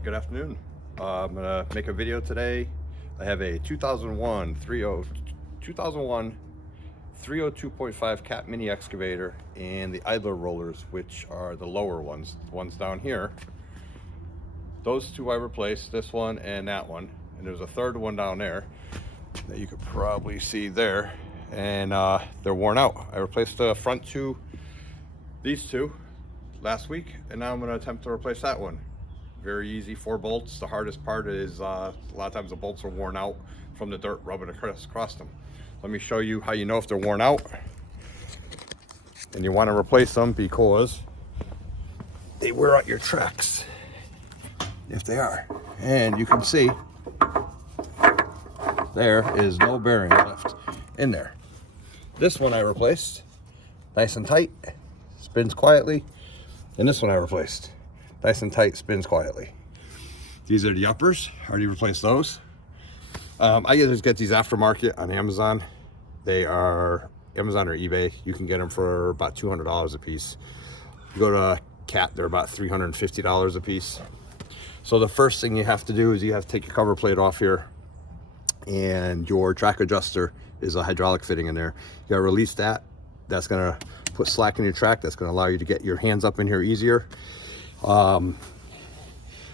right, good afternoon. I'm gonna make a video today. I have a 2001 302.5 cat mini excavator and the idler rollers, which are the lower ones, the ones down here. Those two I replaced, this one and that one, and there's a third one down there that you could probably see there, and they're worn out. I replaced the front two, these two, last week, and now I'm going to attempt to replace that one. Very easy, 4 bolts. The hardest part is a lot of times the bolts are worn out from the dirt rubbing across them. Let me show you how you know if they're worn out, and you want to replace them because they wear out your tracks if they are. And you can see there is no bearing left in there. This one I replaced, nice and tight, spins quietly. And this one I replaced, nice and tight, spins quietly. These are the uppers, I already replaced those. I just get these aftermarket on Amazon. They are Amazon or eBay. You can get them for about $200 a piece. You go to Cat, they're about $350 a piece. So the first thing you have to do is you have to take your cover plate off here, and your track adjuster is a hydraulic fitting in there. You gotta release that. That's gonna put slack in your track. That's gonna allow you to get your hands up in here easier. But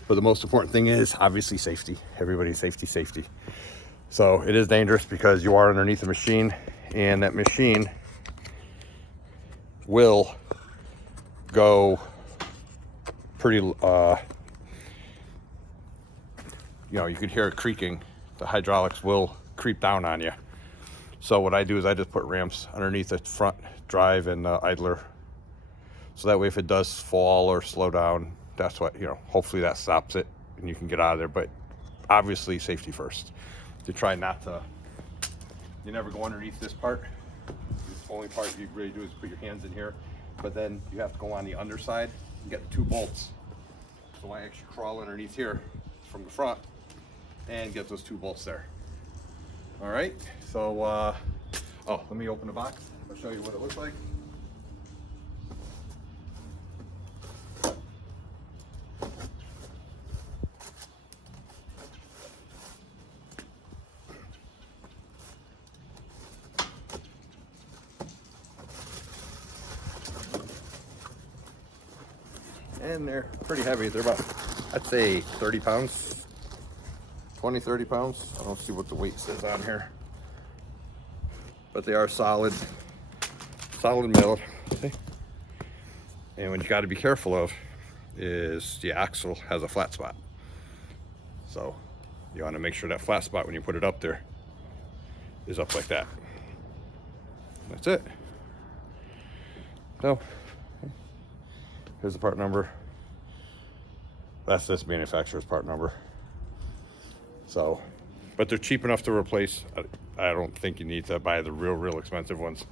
the most important thing is obviously safety. Everybody's safety. So it is dangerous because you are underneath the machine, and that machine will go pretty, you could hear it creaking. The hydraulics will creep down on you. So what I do is I just put ramps underneath the front drive and idler. So that way if it does fall or slow down, that's what, hopefully that stops it and you can get out of there. But obviously safety first. You try not to, you never go underneath this part. The only part you really do is put your hands in here. But then you have to go on the underside and get the 2 bolts. So I actually crawl underneath here from the front and get those 2 bolts there. All right, so, let me open the box. I'll show you what it looks like. And they're pretty heavy. They're about, I'd say 30 pounds, 20, 30 pounds. I don't see what the weight says on here, but they are solid milled. See? And what you got to be careful of is the axle has a flat spot. So you want to make sure that flat spot when you put it up there is up like that. That's it. So here's the part number. That's this manufacturer's part number. So, but they're cheap enough to replace. I don't think you need to buy the real expensive ones.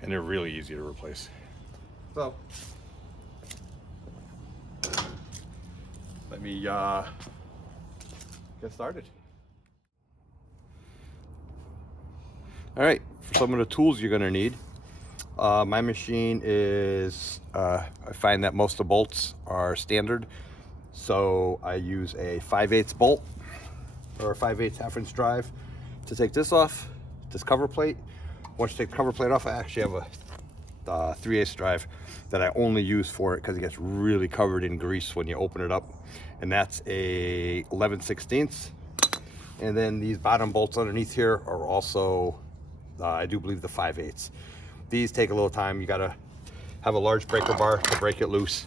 And they're really easy to replace. So, let me get started. All right, for some of the tools you're gonna need. My machine is, I find that most of the bolts are standard. So I use a 5/8 bolt or a 5/8 half-inch drive to take this off, this cover plate. Once you take the cover plate off, I actually have a 3/8 drive that I only use for it because it gets really covered in grease when you open it up. And that's a 11/16. And then these bottom bolts underneath here are also, I do believe, the 5/8. These take a little time. You gotta have a large breaker bar to break it loose.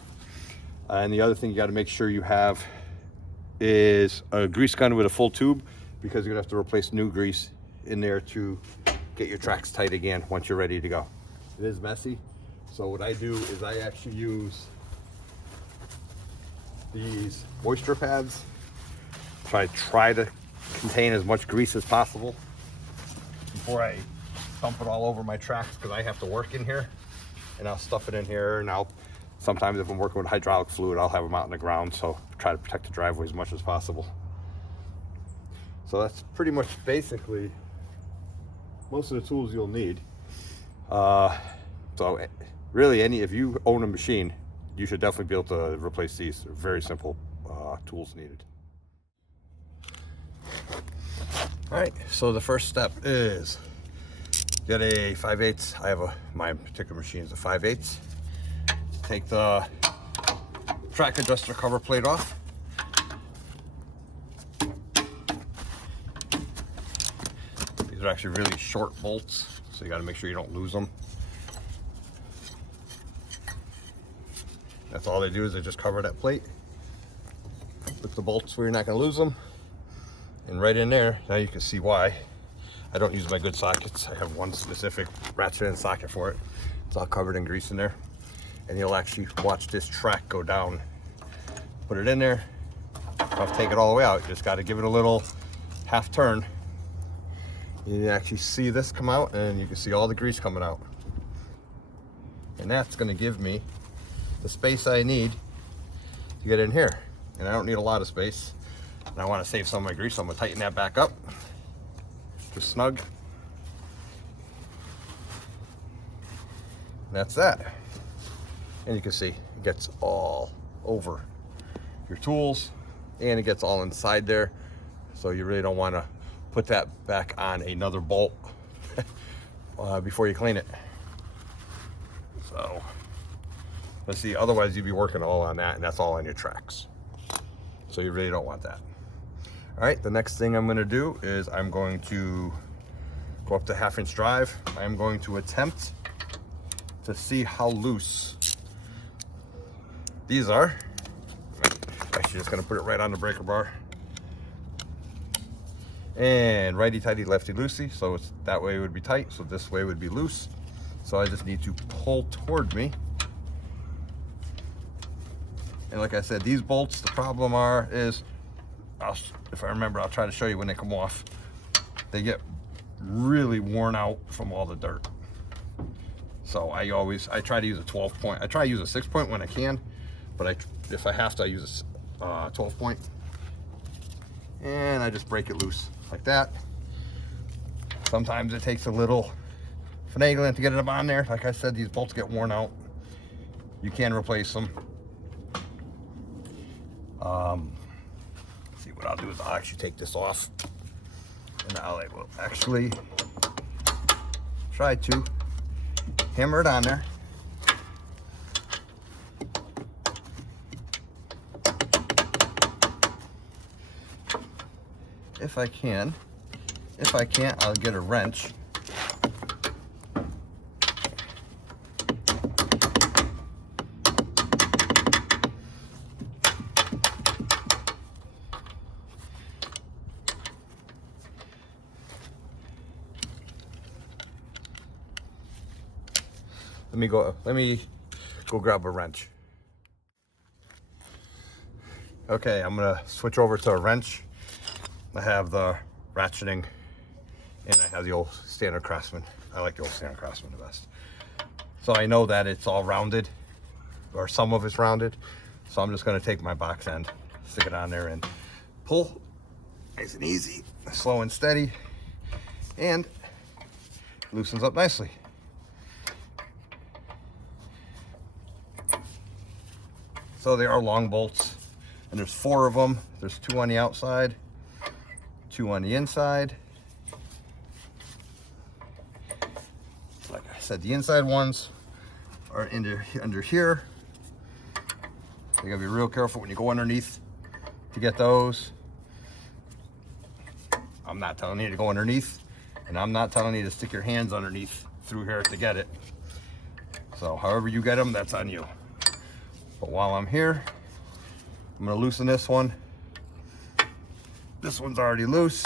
And the other thing you gotta make sure you have is a grease gun with a full tube, because you're gonna have to replace new grease in there to get your tracks tight again once you're ready to go. It is messy. So what I do is I actually use these moisture pads. Try to contain as much grease as possible before I dump it all over my tracks, because I have to work in here, and I'll stuff it in here, and sometimes if I'm working with hydraulic fluid, I'll have them out on the ground, so try to protect the driveway as much as possible. So that's pretty much basically most of the tools you'll need. Really, if you own a machine, you should definitely be able to replace these. They're very simple tools needed. All right, so the first step is get a 5/8. My particular machine is a 5/8. Take the track adjuster cover plate off. These are actually really short bolts, so you got to make sure you don't lose them. That's all they do, is they just cover that plate with the bolts where you're not going to lose them. And right in there, now you can see why I don't use my good sockets. I have one specific ratchet and socket for it. It's all covered in grease in there. And you'll actually watch this track go down. Put it in there. I'll take it all the way out. You just got to give it a little half turn. You can actually see this come out, and you can see all the grease coming out. And that's going to give me the space I need to get in here. And I don't need a lot of space. And I want to save some of my grease, so I'm going to tighten that back up. Just snug. And that's that. And you can see it gets all over your tools, and it gets all inside there. So you really don't want to put that back on another bolt before you clean it. So let's see, otherwise you'd be working all on that, and that's all on your tracks. So you really don't want that. All right, the next thing I'm going to do is I'm going to go up to 1/2" drive. I'm going to attempt to see how loose these are. Actually, just going to put it right on the breaker bar. And righty tighty, lefty loosey. So it's that way it would be tight, so this way would be loose. So I just need to pull toward me. And like I said, these bolts, the problem is, if I remember, I'll try to show you when they come off. They get really worn out from all the dirt. So I try to use a 12-point. I try to use a 6-point when I can, but if I have to, I use a 12-point. And I just break it loose like that. Sometimes it takes a little finagling to get it on there. Like I said, these bolts get worn out. You can replace them. See, what I'll do is I'll actually take this off, and I will actually try to hammer it on there. If I can. If I can't, I'll get a wrench. Let me go grab a wrench. Okay, I'm gonna switch over to a wrench. I have the ratcheting, and I have the old standard Craftsman. I like the old standard Craftsman the best. So I know that it's all rounded, or some of it's rounded. So I'm just gonna take my box end, stick it on there, and pull nice and easy, slow and steady, and loosens up nicely. So they are long bolts, and there's 4 of them. There's 2 on the outside, 2 on the inside. Like I said, the inside ones are under here. You gotta be real careful when you go underneath to get those. I'm not telling you to go underneath, and I'm not telling you to stick your hands underneath through here to get it. So however you get them, that's on you. But while I'm here, I'm gonna loosen this one. This one's already loose.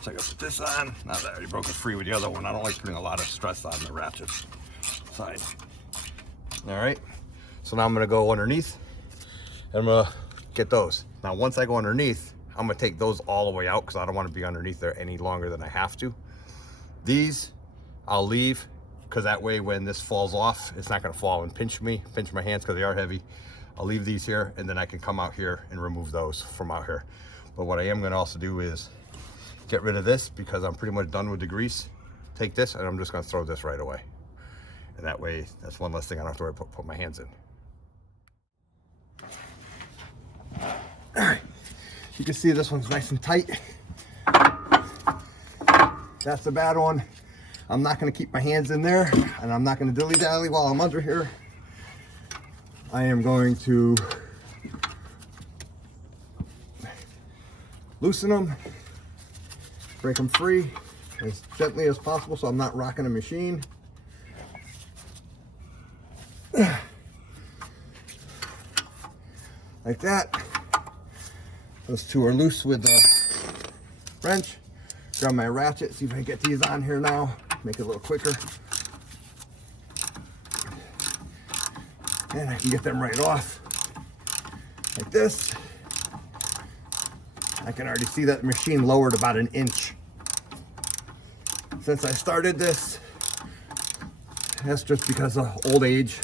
So I gotta put this on. Now that I already broke it free with the other one, I don't like putting a lot of stress on the ratchet side. All right, so now I'm gonna go underneath, and I'm gonna get those. Now once I go underneath, I'm gonna take those all the way out because I don't want to be underneath there any longer than I have to. These I'll leave, because that way when this falls off, it's not gonna fall and pinch my hands, because they are heavy. I'll leave these here, and then I can come out here and remove those from out here. But what I am gonna also do is get rid of this, because I'm pretty much done with the grease. take this and I'm just gonna throw this right away. And that way, that's one less thing I don't have to worry about put my hands in. All right, you can see this one's nice and tight. That's the bad one. I'm not gonna keep my hands in there, and I'm not gonna dilly-dally while I'm under here. I am going to loosen them, break them free as gently as possible so I'm not rocking the machine. Like that. Those two are loose with the wrench. Grab my ratchet, see if I can get these on here now, make it a little quicker. And I can get them right off like this. I can already see that the machine lowered about 1 inch since I started this. That's just because of old age.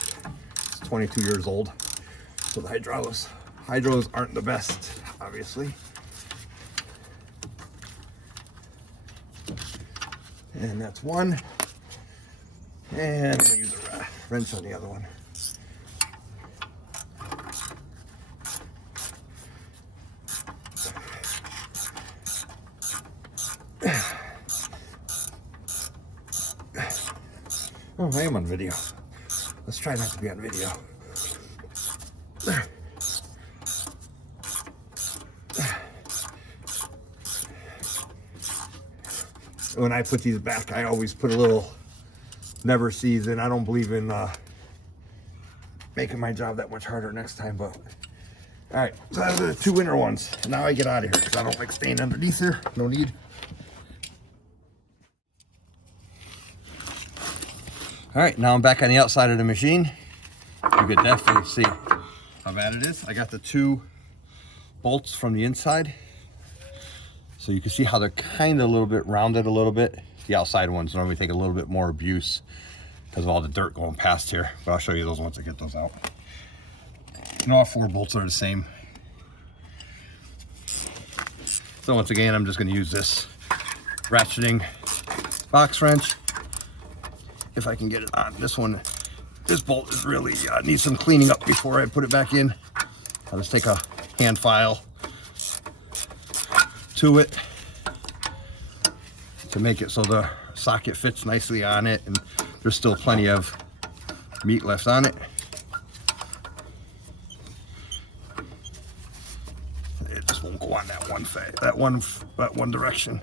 It's 22 years old. So the hydros aren't the best, obviously. And that's one. And I'm gonna use a wrench on the other one. Oh, I am on video. Let's try not to be on video. When I put these back, I always put a little never sees in. I don't believe in making my job that much harder next time, but all right, so those are the 2 winter ones. Now I get out of here because I don't like staying underneath here. No need. All right, now I'm back on the outside of the machine. You could definitely see how bad it is. I got the 2 bolts from the inside. So you can see how they're kind of a little bit rounded a little bit. The outside ones normally take a little bit more abuse because of all the dirt going past here. But I'll show you those once I get those out. And all 4 bolts are the same. So once again, I'm just going to use this ratcheting box wrench. If I can get it on. This bolt is really needs some cleaning up before I put it back in. I'll just take a hand file to it to make it so the socket fits nicely on it, and there's still plenty of meat left on it. It just won't go on that one direction.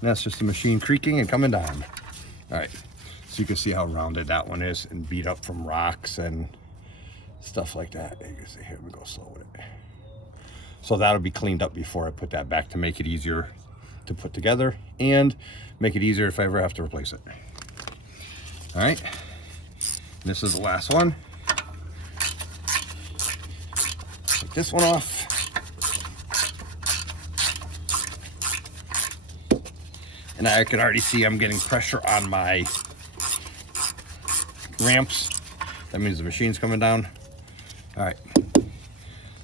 And that's just the machine creaking and coming down. All right, so you can see how rounded that one is and beat up from rocks and stuff like that. You can see, here we go slow with it. So that'll be cleaned up before I put that back to make it easier to put together and make it easier if I ever have to replace it. All right, and this is the last one. Take this one off. And I can already see I'm getting pressure on my ramps. That means the machine's coming down. All right,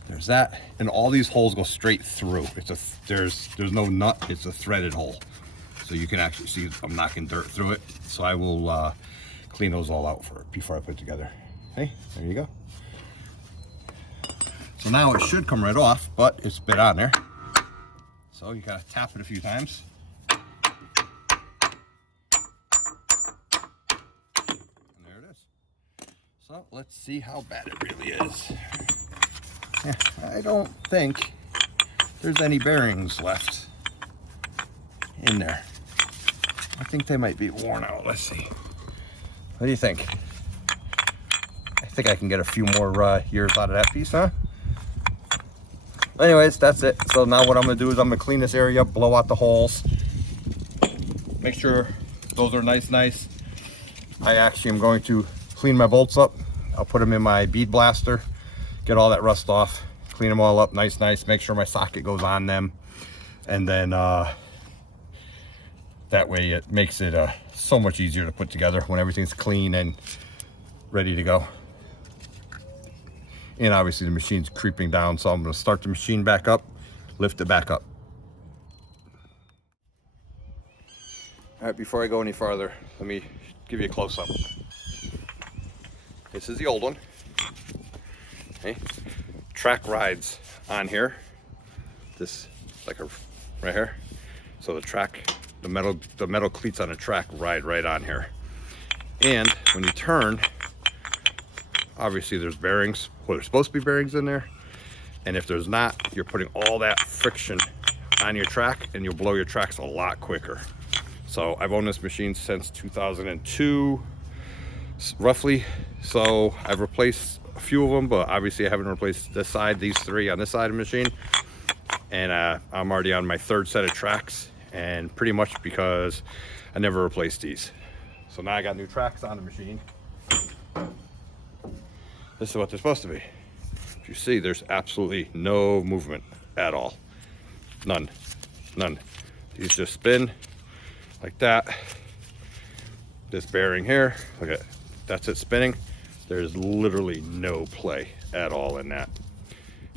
there's that. And all these holes go straight through. There's no nut, it's a threaded hole. So you can actually see I'm knocking dirt through it. So I will clean those all out before I put it together. Hey, there you go. So now it should come right off, but it's been on there. So you gotta tap it a few times. So let's see how bad it really is. Yeah, I don't think there's any bearings left in there. I think they might be worn out. Let's see. What do you think? I think I can get a few more years out of that piece, huh? Anyways, that's it. So now what I'm gonna do is I'm gonna clean this area up, blow out the holes, make sure those are nice. I actually am going to clean my bolts up. I'll put them in my bead blaster, get all that rust off, clean them all up nice, make sure my socket goes on them, and then that way it makes it so much easier to put together when everything's clean and ready to go. And obviously the machine's creeping down, so I'm going to start the machine back up, lift it back up. All right, before I go any farther, let me give you a close-up. This is the old one. Okay. Track rides on here. This, like a, right here. So the track, the metal cleats on a track ride right on here. And when you turn, obviously there's bearings. Well, there's supposed to be bearings in there. And if there's not, you're putting all that friction on your track and you'll blow your tracks a lot quicker. So I've owned this machine since 2002, roughly. So I've replaced a few of them, but obviously I haven't replaced this side, these three on this side of the machine. And I'm already on my third set of tracks, and pretty much because I never replaced these. So now I got new tracks on the machine. This is what they're supposed to be. If you see, there's absolutely no movement at all. None. These just spin like that. This bearing here, look at it. That's it spinning. There's literally no play at all in that.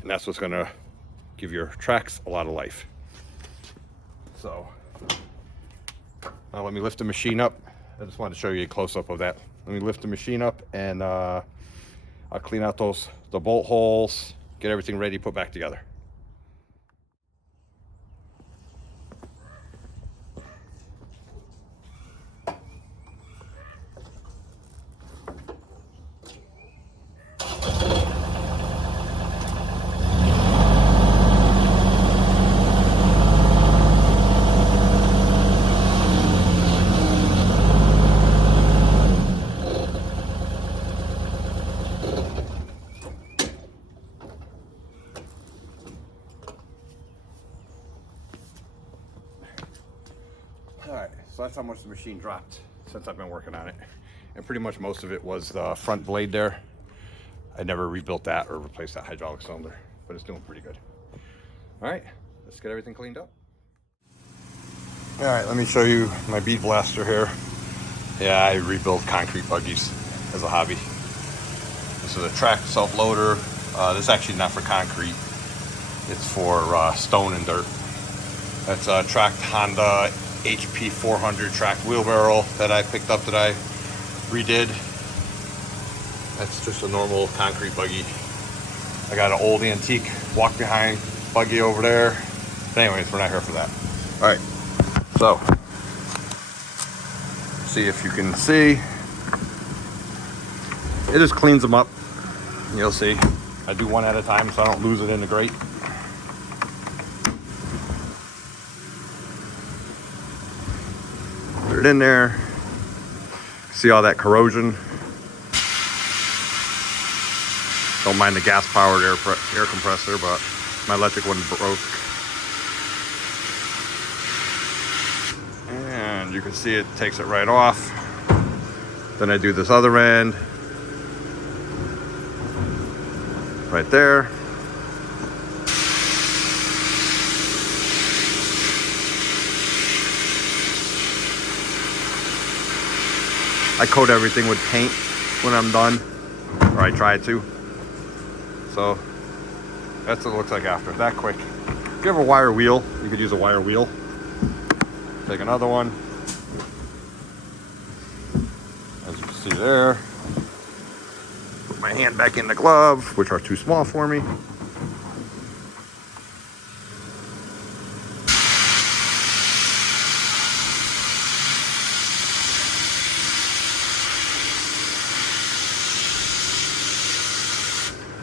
And that's what's gonna give your tracks a lot of life. So now let me lift the machine up. I just wanted to show you a close-up of that. Let me lift the machine up and I'll clean out the bolt holes, get everything ready to put back together. All right, so that's how much the machine dropped since I've been working on it. And pretty much most of it was the front blade there. I never rebuilt that or replaced that hydraulic cylinder, but it's doing pretty good. All right, let's get everything cleaned up. All right, let me show you my bead blaster here. Yeah, I rebuild concrete buggies as a hobby. This is a track self-loader. This is actually not for concrete. It's for stone and dirt. That's a tracked Honda HP 400 tracked wheelbarrow that I picked up that I redid. That's just a normal concrete buggy. I got an old antique walk behind buggy over there. But anyways, we're not here for that. All right, so see if you can see. It just cleans them up. You'll see. I do one at a time so I don't lose it in the grate. Put it in there. See all that corrosion? Don't mind the gas-powered air compressor, but my electric one broke. And you can see it takes it right off. Then I do this other end. Right there. I coat everything with paint when I'm done, or I try to. So that's what it looks like after. That quick. If you have a wire wheel, you could use a wire wheel. Take another one. As you can see there. Put my hand back in the glove, which are too small for me.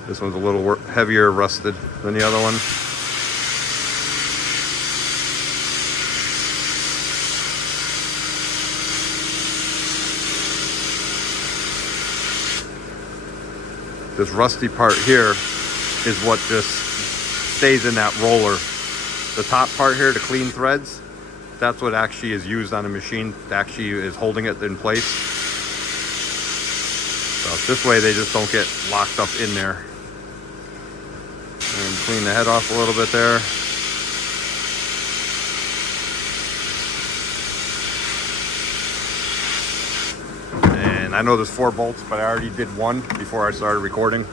This one's a little heavier rusted than the other one. This rusty part here is what just stays in that roller. The top part here, the clean threads, that's what actually is used on the machine. That actually is holding it in place. So this way they just don't get locked up in there. And clean the head off a little bit there. And I know there's 4 bolts, but I already did one before I started recording.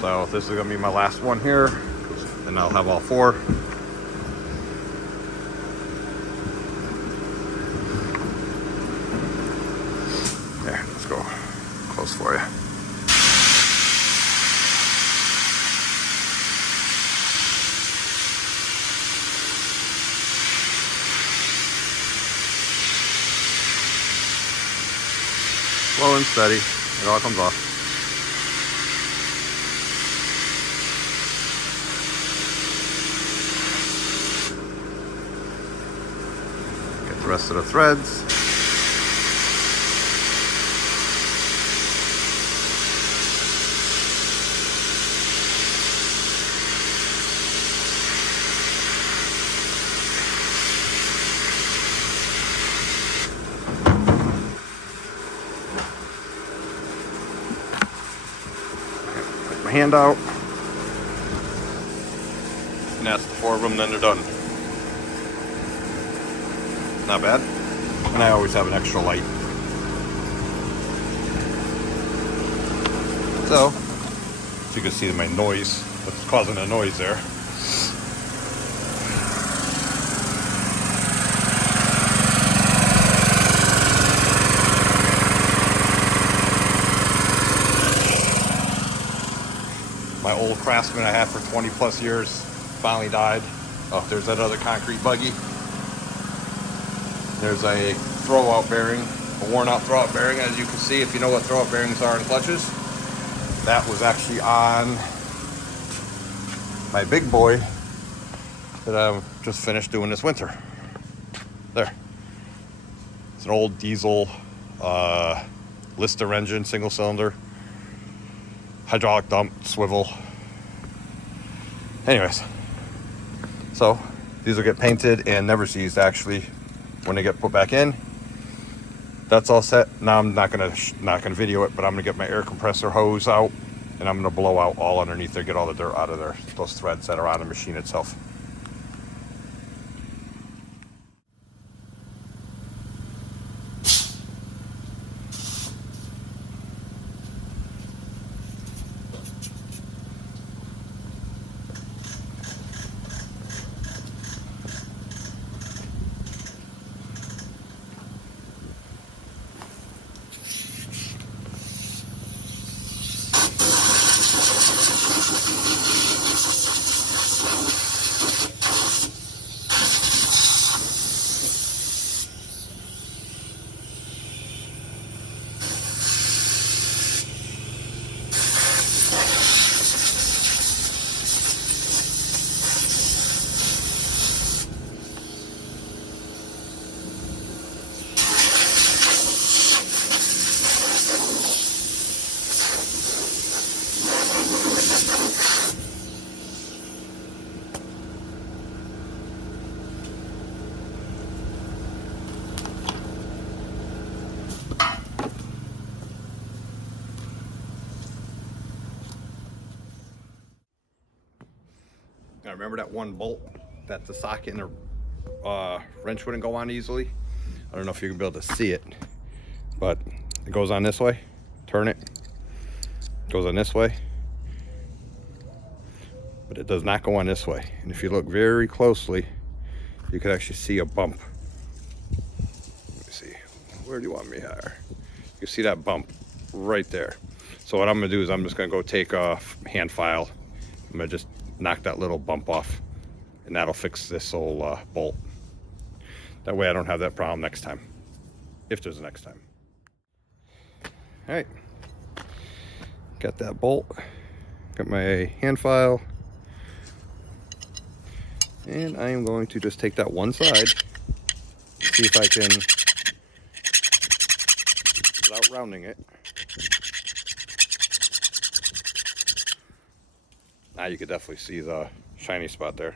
So this is gonna be my last one here, and I'll have all 4. There, let's go close for you. Slow and steady, it all comes off. Get the rest of the threads. My hand out, and that's the 4 of them, then they're done. Not bad. And I always have an extra light. So you can see my noise, what's causing the noise there. My old Craftsman I had for 20 plus years finally died. Oh, there's that other concrete buggy. There's a throwout bearing, a worn out throwout bearing, as you can see if you know what throwout bearings are in clutches. That was actually on my big boy that I've just finished doing this winter. There. It's an old diesel Lister engine, single cylinder. Hydraulic dump, swivel. Anyways, so these will get painted and never seized actually when they get put back in. That's all set. Now I'm not gonna video it, but I'm gonna get my air compressor hose out and I'm gonna blow out all underneath there, get all the dirt out of there, those threads that are on the machine itself. Now remember that one bolt that the socket and the wrench wouldn't go on easily? I don't know if you can be able to see it, but it goes on this way. Turn it. Goes on this way. But it does not go on this way. And if you look very closely, you can actually see a bump. Let me see. Where do you want me here? You see that bump right there. So what I'm gonna do is I'm just gonna go take a hand file. I'm gonna just knock that little bump off, and that'll fix this whole bolt. That way I don't have that problem next time, if there's a next time. All right, got that bolt, got my hand file, and I am going to just take that one side, see if I can, without rounding it. Now you can definitely see the shiny spot there.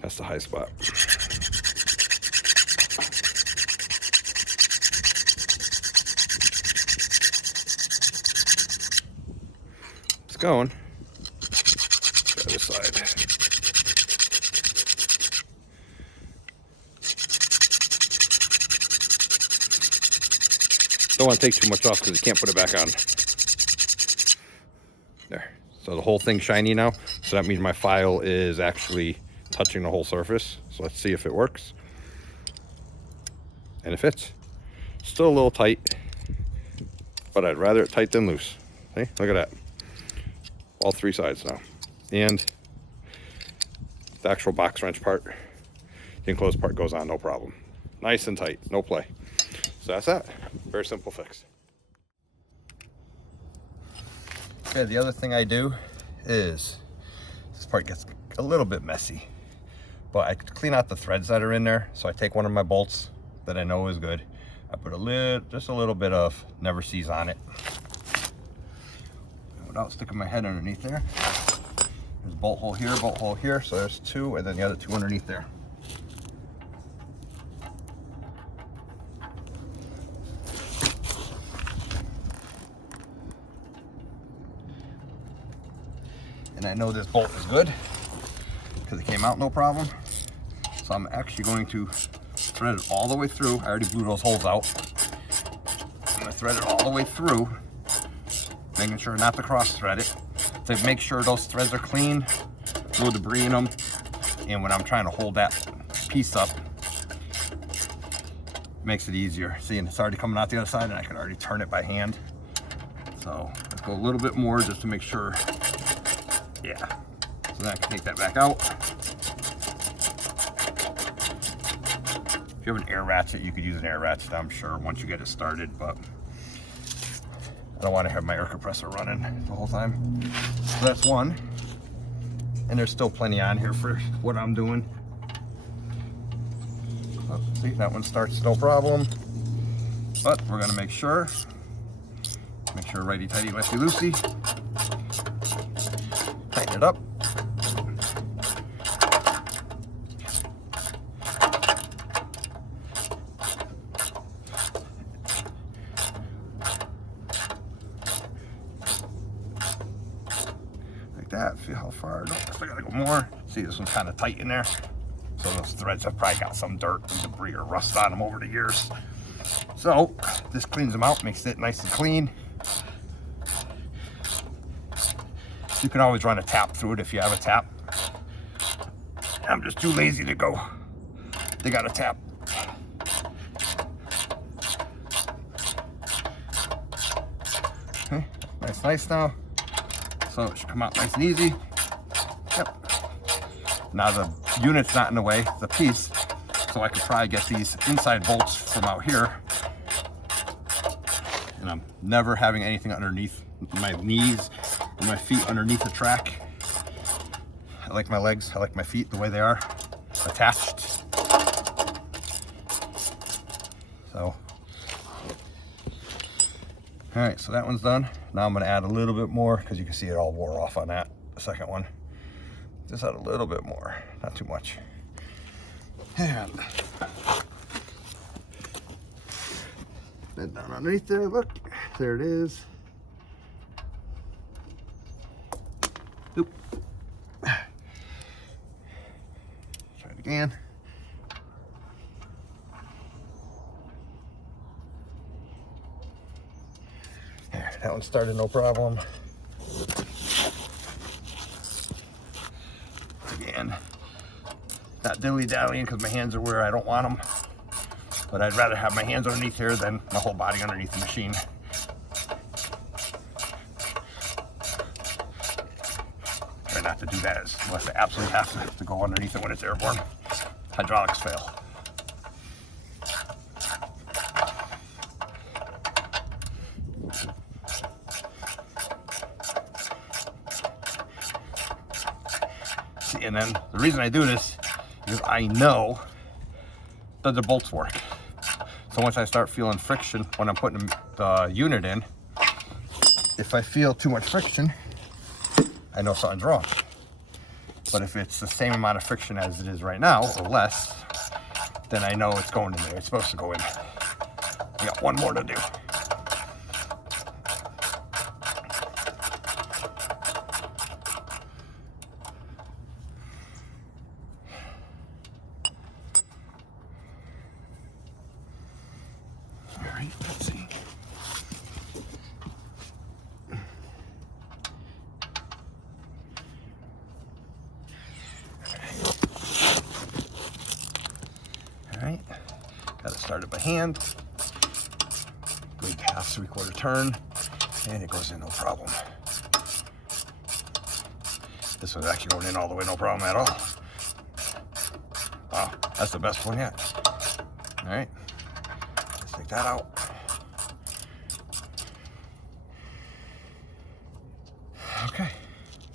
That's the high spot. It's going. The other side. Don't want to take too much off because you can't put it back on. There. So the whole thing's shiny now. So that means my file is actually touching the whole surface. So let's see if it works. And it fits. Still a little tight, but I'd rather it tight than loose. See, look at that. All three sides now. And the actual box wrench part, the enclosed part goes on, no problem. Nice and tight, no play. So that's that. Very simple fix. Okay, the other thing I do is, this part gets a little bit messy, but I clean out the threads that are in there. So I take one of my bolts that I know is good. I put just a little bit of Never Sees on it. Without sticking my head underneath there. There's a bolt hole here, so there's two, and then the other two underneath there. And I know this bolt is good because it came out no problem. So I'm actually going to thread it all the way through. I already blew those holes out. I'm gonna thread it all the way through, making sure not to cross thread it, to make sure those threads are clean, no debris in them. And when I'm trying to hold that piece up, it makes it easier. See, and it's already coming out the other side, and I can already turn it by hand. So let's go a little bit more just to make sure. Yeah, so then I can take that back out. If you have an air ratchet, you could use an air ratchet, I'm sure, once you get it started, but I don't want to have my air compressor running the whole time. So that's one. And there's still plenty on here for what I'm doing. Oh, see, that one starts no problem. But we're gonna make sure righty-tighty, lefty-loosey. Tighten it up. Like that. Feel how far? No, I gotta go more. See, this one's kind of tight in there. So those threads have probably got some dirt and debris or rust on them over the years. So this cleans them out, makes it nice and clean. You can always run a tap through it if you have a tap. I'm just too lazy to go. They got a tap. Okay, nice now. So it should come out nice and easy. Yep. Now the unit's not in the way, the piece. So I could probably get these inside bolts from out here. And I'm never having anything underneath my knees and my feet underneath the track. I like my legs, I like my feet the way they are, attached. So, all right, so that one's done. Now I'm gonna add a little bit more because you can see it all wore off on that, the second one. Just add a little bit more, not too much. And bend down underneath there, look, there it is. Oop. Try it again. There, that one started no problem. Again, not dilly-dallying because my hands are where I don't want them. But I'd rather have my hands underneath here than my whole body underneath the machine. Try not to do that unless I absolutely have to go underneath it when it's airborne. Hydraulics fail. See, and then the reason I do this is I know that the bolts work. So once I start feeling friction when I'm putting the unit in, if I feel too much friction, I know something's wrong. But if it's the same amount of friction as it is right now, or less, then I know it's going in there. It's supposed to go in. We got one more to do. Let's see. start it by hand. Good 1/2 3/4 turn, and it goes in no problem. This one's actually going in all the way, no problem at all. Wow, that's the best one yet. All right, let's take that out. Okay,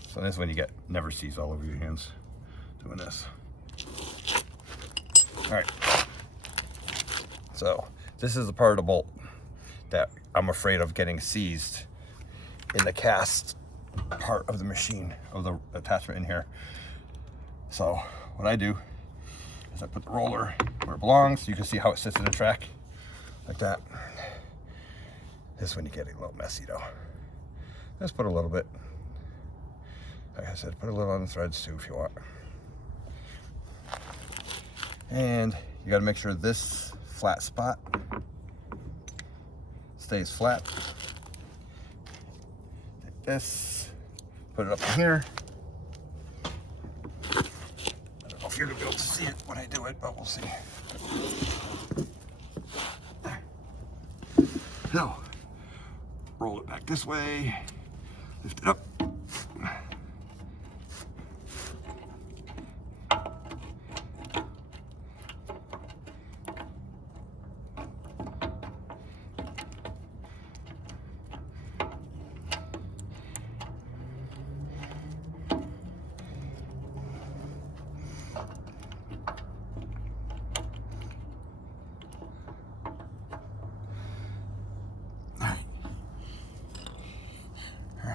so this one you get never sees all over your hands doing this. All right, so this is the part of the bolt that I'm afraid of getting seized in the cast part of the machine, of the attachment in here. So what I do is I put the roller where it belongs. You can see how it sits in the track, like that. This one you get a little messy though. Just put a little bit. Like I said, put a little on the threads too if you want. And you got to make sure this flat spot stays flat. Take this, put it up in here. I don't know if you're gonna be able to see it when I do it, but we'll see. There. Now, roll it back this way, lift it up.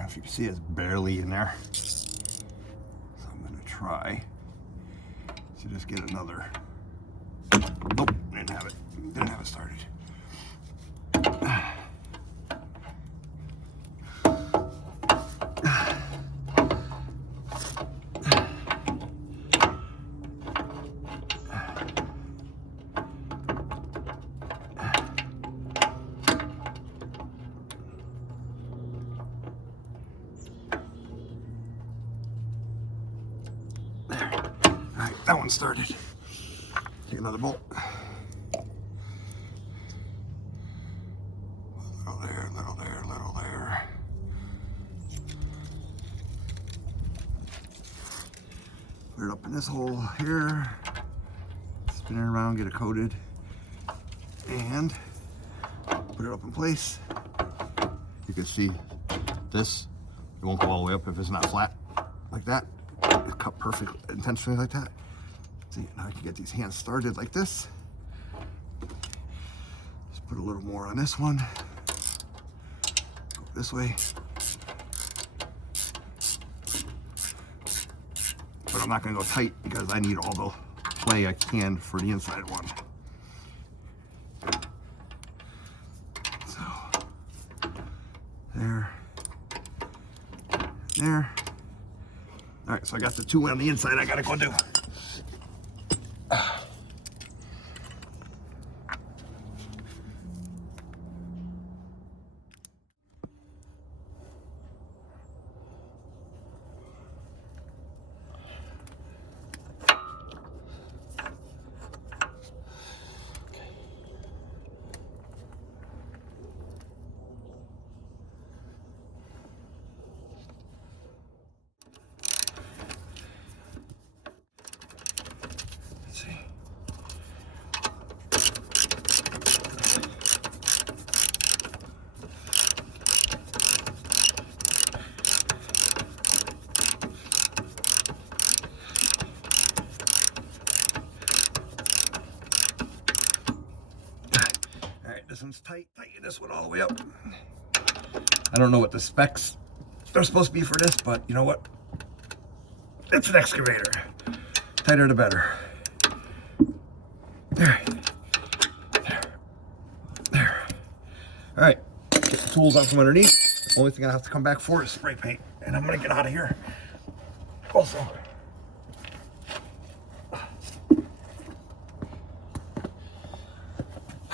If you can see, it's barely in there. So I'm going to try to just get another. Nope, didn't have it. Didn't have it started. Alright, that one started. Take another bolt. Little there, little there, little there. Put it up in this hole here. Spin it around, get it coated. And put it up in place. You can see this. It won't go all the way up if it's not flat like that. It's cut perfect intentionally like that. See, now I can get these hands started like this. Just put a little more on this one. Go this way. But I'm not going to go tight because I need all the play I can for the inside one. So, there. There. All right, so I got the two on the inside I gotta go do. This one's tight, tighten this one all the way up. I don't know what the specs are supposed to be for this, but you know what? It's an excavator. Tighter the better. There. There. There. All right, get the tools out from underneath. The only thing I have to come back for is spray paint, and I'm gonna get out of here. Also,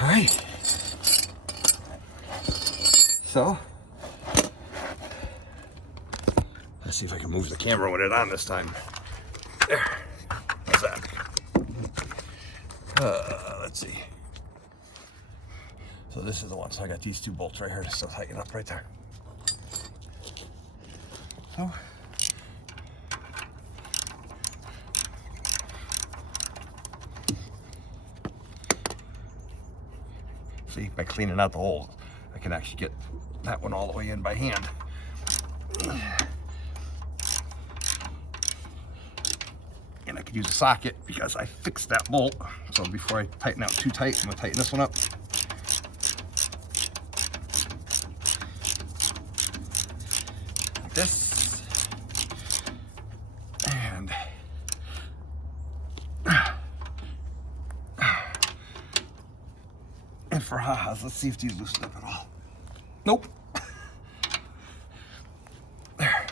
all right. So, let's see if I can move the camera with it on this time. There. How's that? Let's see. So this is the one. So I got these 2 bolts right here to still tighten up right there. So see, by cleaning out the holes, I can actually get that one all the way in by hand. And I could use a socket because I fixed that bolt. So before I tighten out too tight, I'm gonna tighten this one up. Like this. And for ha-has, let's see if these loosen up at all. Nope. There.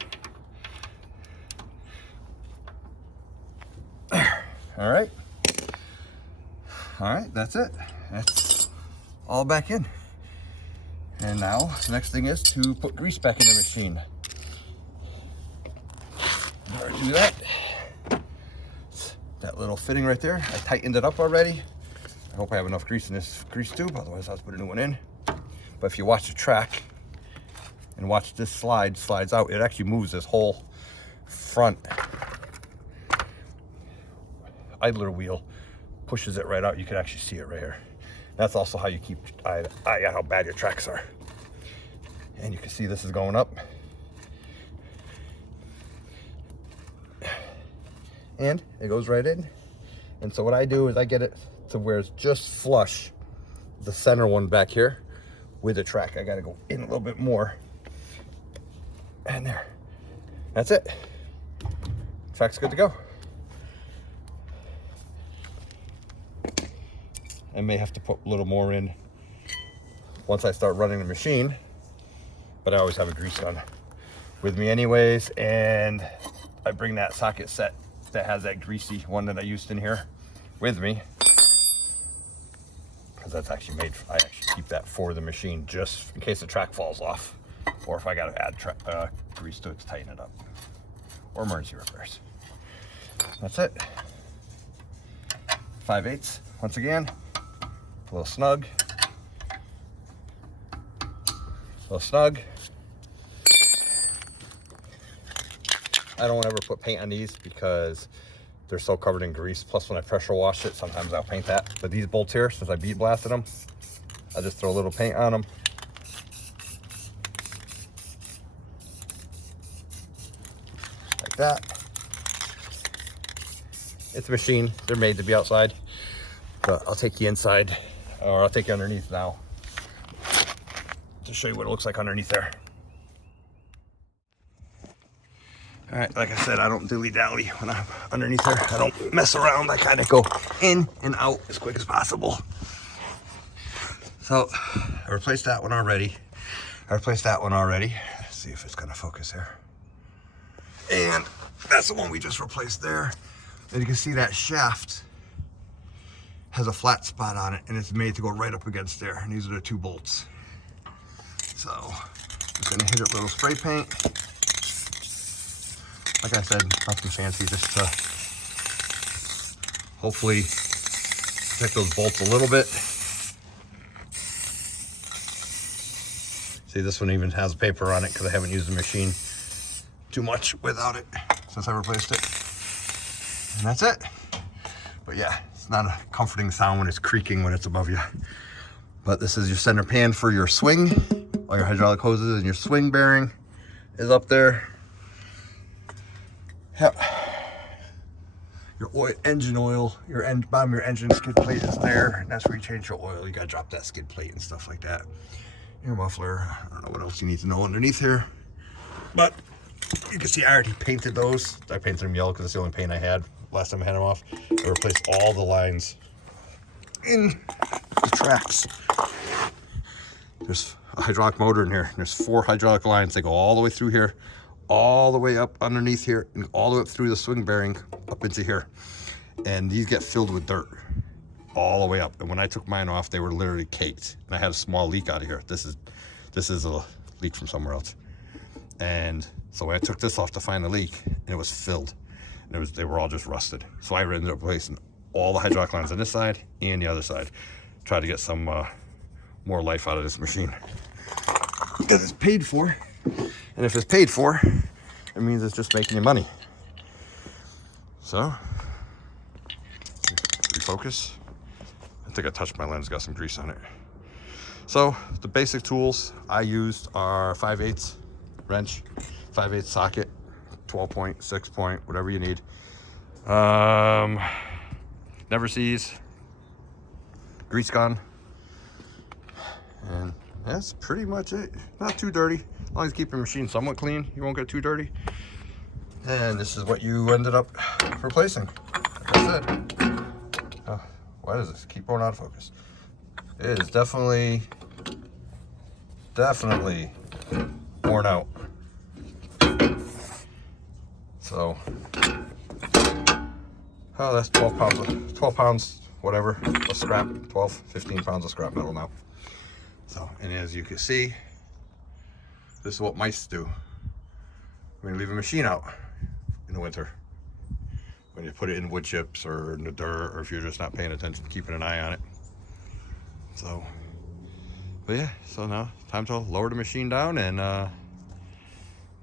There. All right. All right, that's it. That's all back in. And now the next thing is to put grease back in the machine. Before I do that, that little fitting right there, I tightened it up already. I hope I have enough grease in this grease tube, otherwise I'll have to put a new one in. But if you watch the track and watch this slides out, it actually moves this whole front idler wheel, pushes it right out. You can actually see it right here. That's also how you keep eye on how bad your tracks are. And you can see this is going up. And it goes right in. And so what I do is I get it to where it's just flush, the center one back here with the track. I gotta go in a little bit more. And there. That's it. Track's good to go. I may have to put a little more in once I start running the machine, but I always have a grease gun with me anyways, and I bring that socket set that has that greasy one that I used in here with me, because that's actually made, I actually keep that for the machine just in case the track falls off, or if I gotta add grease to it to tighten it up, or emergency repairs. That's it. 5/8 once again. A little snug. A little snug. I don't ever put paint on these because they're so covered in grease. Plus when I pressure wash it, sometimes I'll paint that. But these bolts here, since I bead blasted them, I just throw a little paint on them. Like that. It's a machine. They're made to be outside. But I'll take you inside, or I'll take you underneath now to show you what it looks like underneath there. All right, like I said, I don't dilly-dally when I'm underneath there. I don't mess around. I kind of go in and out as quick as possible. So I replaced that one already. Let's see if it's gonna focus here. And that's the one we just replaced there. And you can see that shaft has a flat spot on it, and it's made to go right up against there. And these are the 2 bolts. So just gonna hit it with a little spray paint. Like I said, nothing fancy, just to hopefully protect those bolts a little bit. See, this one even has paper on it because I haven't used the machine too much without it since I replaced it. And that's it. But yeah, it's not a comforting sound when it's creaking when it's above you. But this is your center pan for your swing. All your hydraulic hoses and your swing bearing is up there. Yep. Your oil, engine oil, your bottom of your engine skid plate is there. And that's where you change your oil. You gotta drop that skid plate and stuff like that. Your muffler. I don't know what else you need to know underneath here. But you can see I already painted those. I painted them yellow because it's the only paint I had last time I had them off. I replaced all the lines in the tracks. There's a hydraulic motor in here. There's 4 hydraulic lines. They go all the way through here, all the way up underneath here, and all the way up through the swing bearing up into here. And these get filled with dirt all the way up. And when I took mine off, they were literally caked. And I had a small leak out of here. This is a leak from somewhere else. And so when I took this off to find the leak, and it was filled. And they were all just rusted. So I ended up replacing all the hydraulic lines on this side and the other side. Try to get some more life out of this machine. Because it's paid for. And if it's paid for, it means it's just making you money. So, refocus. I think I touched my lens, got some grease on it. So, the basic tools I used are 5/8 wrench, 5/8 socket, 12 point, 6 point, whatever you need. Never sees, grease gun, and that's pretty much it. Not too dirty. As long as you keep your machine somewhat clean, you won't get too dirty. And this is what you ended up replacing. Like I said. Oh, why does this keep going out of focus? It is definitely worn out. So, oh, that's 12 pounds, whatever, of scrap, 12, 15 pounds of scrap metal now. So, and as you can see, this is what mice do when you leave a machine out in the winter. When you put it in wood chips or in the dirt, or if you're just not paying attention, keeping an eye on it. So, but yeah, so now time to lower the machine down and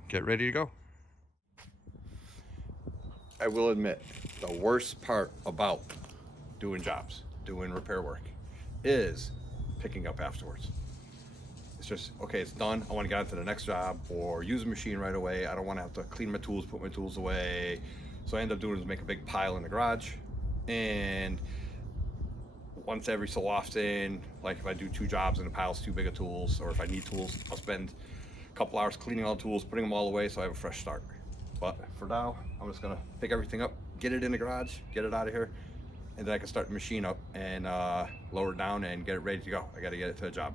get ready to go. I will admit, the worst part about doing jobs, doing repair work, is picking up afterwards. It's just, okay, it's done. I want to get on to the next job or use a machine right away. I don't want to have to clean my tools, put my tools away. So I end up doing is make a big pile in the garage. And once every so often, like if I do 2 jobs and the pile's too big of tools, or if I need tools, I'll spend a couple hours cleaning all the tools, putting them all away so I have a fresh start. But for now, I'm just gonna pick everything up, get it in the garage, get it out of here, and then I can start the machine up and lower it down and get it ready to go. I gotta get it to the job.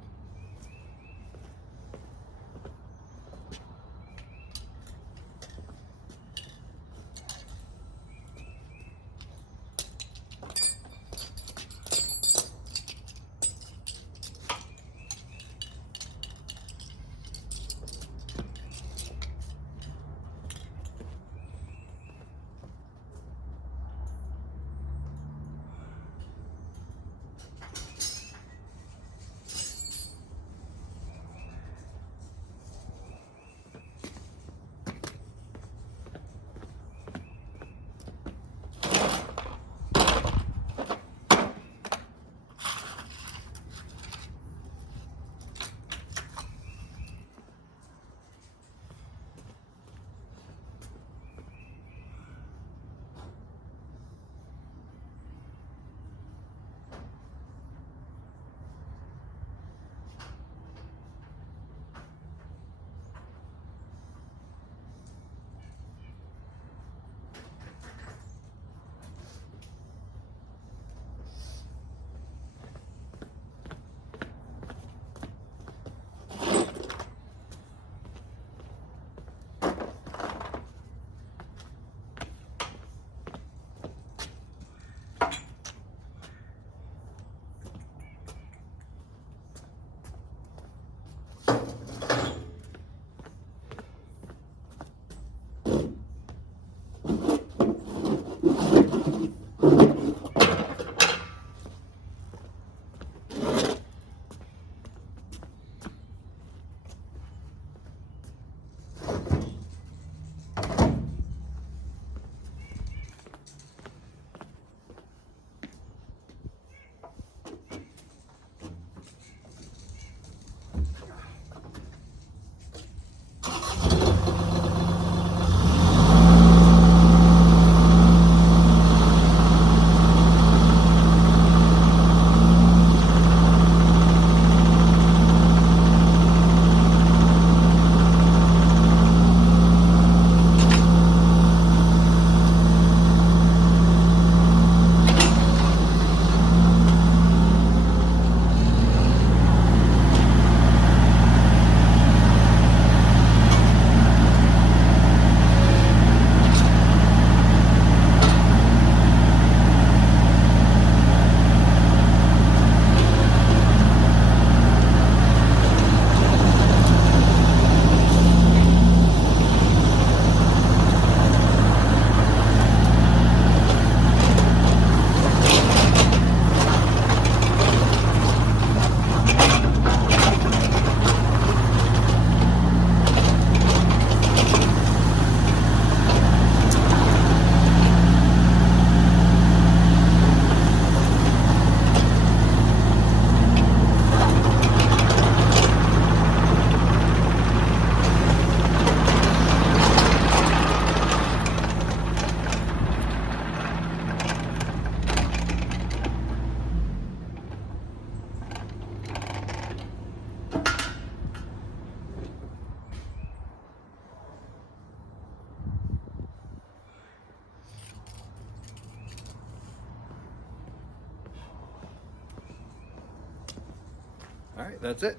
right, that's it.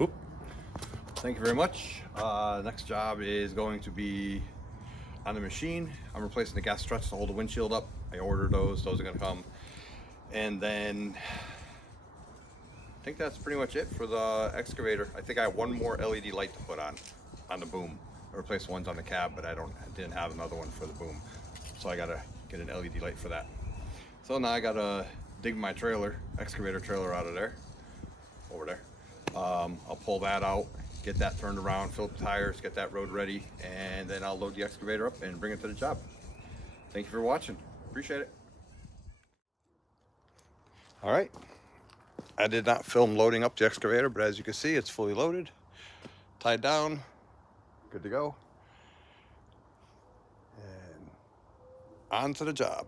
Oop. Thank you very much. Next job is going to be on the machine. I'm replacing the gas struts to hold the windshield up. I ordered those. Those are going to come. And then I think that's pretty much it for the excavator. I think I have one more LED light to put on the boom. I replaced the ones on the cab, but I didn't have another one for the boom. So I got to get an LED light for that. So now I got to dig my excavator trailer out of there, over there. I'll pull that out, get that turned around, fill up the tires, get that road ready, and then I'll load the excavator up and bring it to the job. Thank you for watching. Appreciate it. All right. I did not film loading up the excavator, but as you can see, it's fully loaded, tied down, good to go, and on to the job.